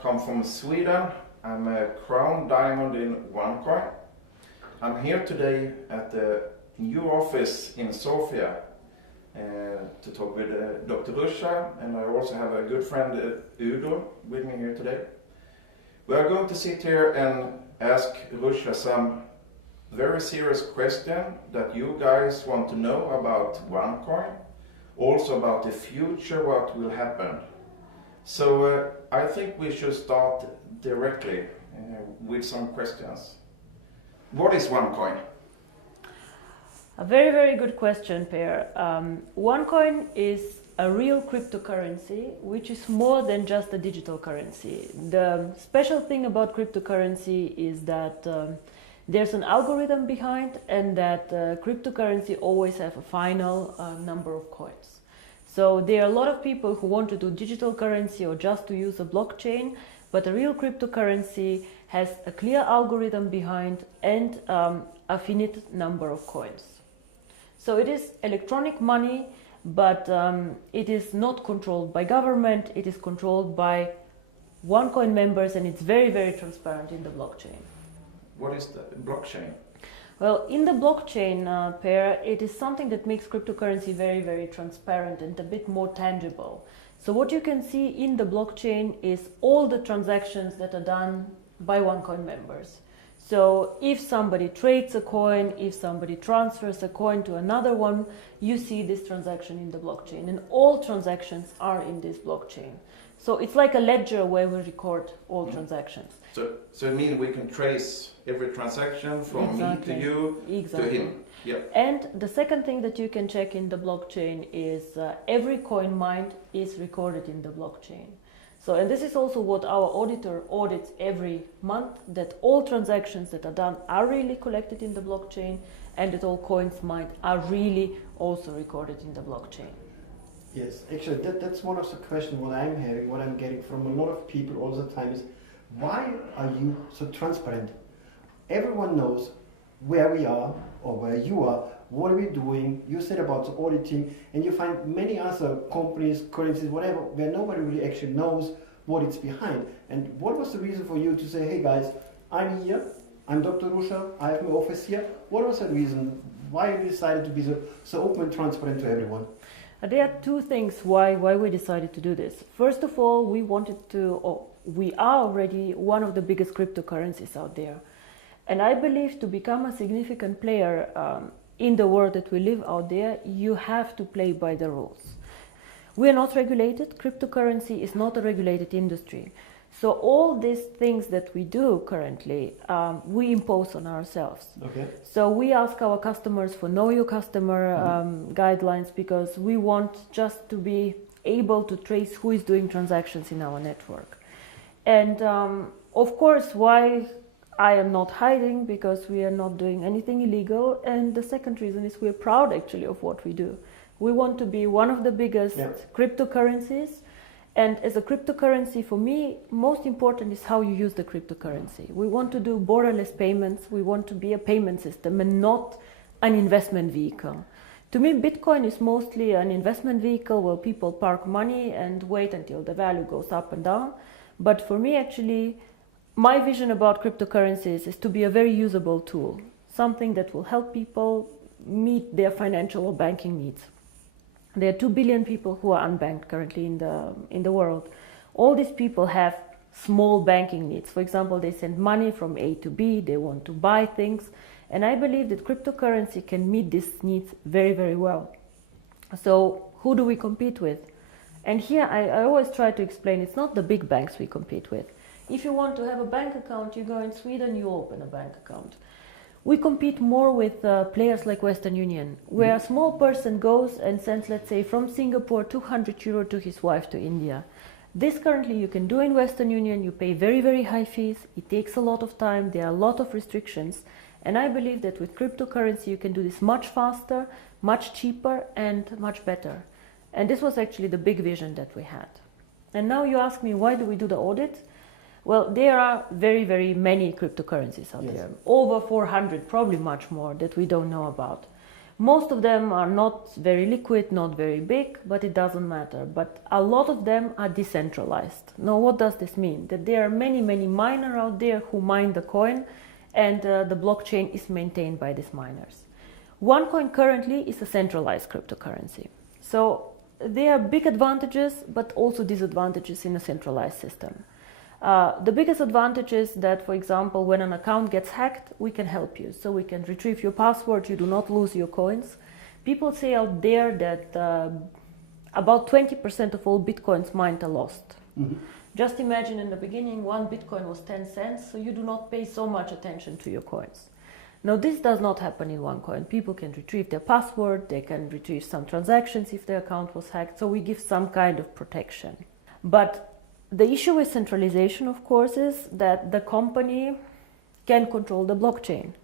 come from Sweden. I'm a crown diamond in OneCoin. I'm here today at the new office in Sofia to talk with Dr. Ruja, and I also have a good friend Udo with me here today. We are going to sit here and ask Ruja some very serious questions that you guys want to know about OneCoin, also about the future, what will happen. So I think we should start directly with some questions. What is OneCoin? A very, very good question, Per. OneCoin is a real cryptocurrency, which is more than just a digital currency. The special thing about cryptocurrency is that there's an algorithm behind, and that cryptocurrency always have a final number of coins. So there are a lot of people who want to do digital currency or just to use a blockchain, but a real cryptocurrency has a clear algorithm behind and a finite number of coins. So it is electronic money, but it is not controlled by government, it is controlled by OneCoin members, and it's very, very transparent in the blockchain. What is the blockchain? Well, in the blockchain, Per, it is something that makes cryptocurrency very, very transparent and a bit more tangible. So what you can see in the blockchain is all the transactions that are done by OneCoin members. So if somebody trades a coin, if somebody transfers a coin to another one, you see this transaction in the blockchain, and all transactions are in this blockchain. So it's like a ledger where we record all transactions. So it means we can trace every transaction from me to you to him. Yeah. And the second thing that you can check in the blockchain is every coin mined is recorded in the blockchain. So, and this is also what our auditor audits every month, that all transactions that are done are really collected in the blockchain, and that all coins mined are really also recorded in the blockchain. Yes, actually that's one of the questions what I'm having, what I'm getting from a lot of people all the time is, why are you so transparent? Everyone knows where we are or where you are, what are we doing, you said about the auditing, and you find many other companies, currencies, whatever, where nobody really actually knows what it's behind. And what was the reason for you to say, hey guys, I'm here, I'm Dr. Ruja, I have my office here. What was the reason why you decided to be so open and transparent to everyone? There are two things why we decided to do this. First of all, we are already one of the biggest cryptocurrencies out there. And I believe to become a significant player in the world that we live out there, you have to play by the rules. We are not regulated. Cryptocurrency is not a regulated industry. So all these things that we do currently, we impose on ourselves. Okay. So we ask our customers for know your customer guidelines, because we want just to be able to trace who is doing transactions in our network. And of course, why I am not hiding, because we are not doing anything illegal. And the second reason is we're proud actually of what we do. We want to be one of the biggest cryptocurrencies. And as a cryptocurrency, for me, most important is how you use the cryptocurrency. We want to do borderless payments. We want to be a payment system and not an investment vehicle. To me, Bitcoin is mostly an investment vehicle where people park money and wait until the value goes up and down. But for me, actually, my vision about cryptocurrencies is to be a very usable tool, something that will help people meet their financial or banking needs. There are 2 billion people who are unbanked currently in the world. All these people have small banking needs. For example, they send money from A to B, they want to buy things. And I believe that cryptocurrency can meet these needs very, very well. So who do we compete with? And here I always try to explain, it's not the big banks we compete with. If you want to have a bank account, you go in Sweden, you open a bank account. We compete more with players like Western Union, where a small person goes and sends, let's say, from Singapore 200 euro to his wife to India. This currently you can do in Western Union, you pay very, very high fees, it takes a lot of time, there are a lot of restrictions, and I believe that with cryptocurrency you can do this much faster, much cheaper, and much better. And this was actually the big vision that we had. And now you ask me, why do we do the audit? Well, there are very, very many cryptocurrencies out there. Over 400, probably much more, that we don't know about. Most of them are not very liquid, not very big, but it doesn't matter. But a lot of them are decentralized. Now, what does this mean? That there are many miners out there who mine the coin, and the blockchain is maintained by these miners. OneCoin currently is a centralized cryptocurrency. So there are big advantages, but also disadvantages in a centralized system. The biggest advantage is that, for example, when an account gets hacked, we can help you. So we can retrieve your password, you do not lose your coins. People say out there that about 20% of all bitcoins mined are lost. Mm-hmm. Just imagine in the beginning, 1 bitcoin was 10 cents, so you do not pay so much attention to your coins. Now, this does not happen in OneCoin. People can retrieve their password, they can retrieve some transactions if their account was hacked, so we give some kind of protection. But the issue with centralization, of course, is that the company can control the blockchain.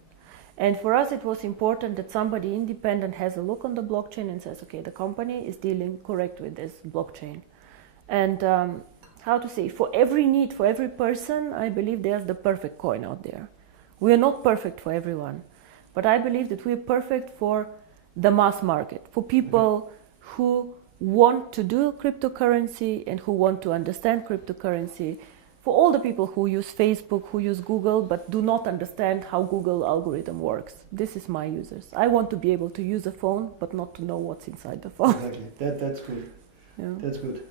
And for us, it was important that somebody independent has a look on the blockchain and says, okay, the company is dealing correct with this blockchain. And how to say, for every need, for every person, I believe there's the perfect coin out there. We are not perfect for everyone, but I believe that we're perfect for the mass market, for people who want to do cryptocurrency and who want to understand cryptocurrency, for all the people who use Facebook, who use Google, but do not understand how Google algorithm works. This is my users. I want to be able to use a phone, but not to know what's inside the phone. Exactly. That's good. Yeah. That's good.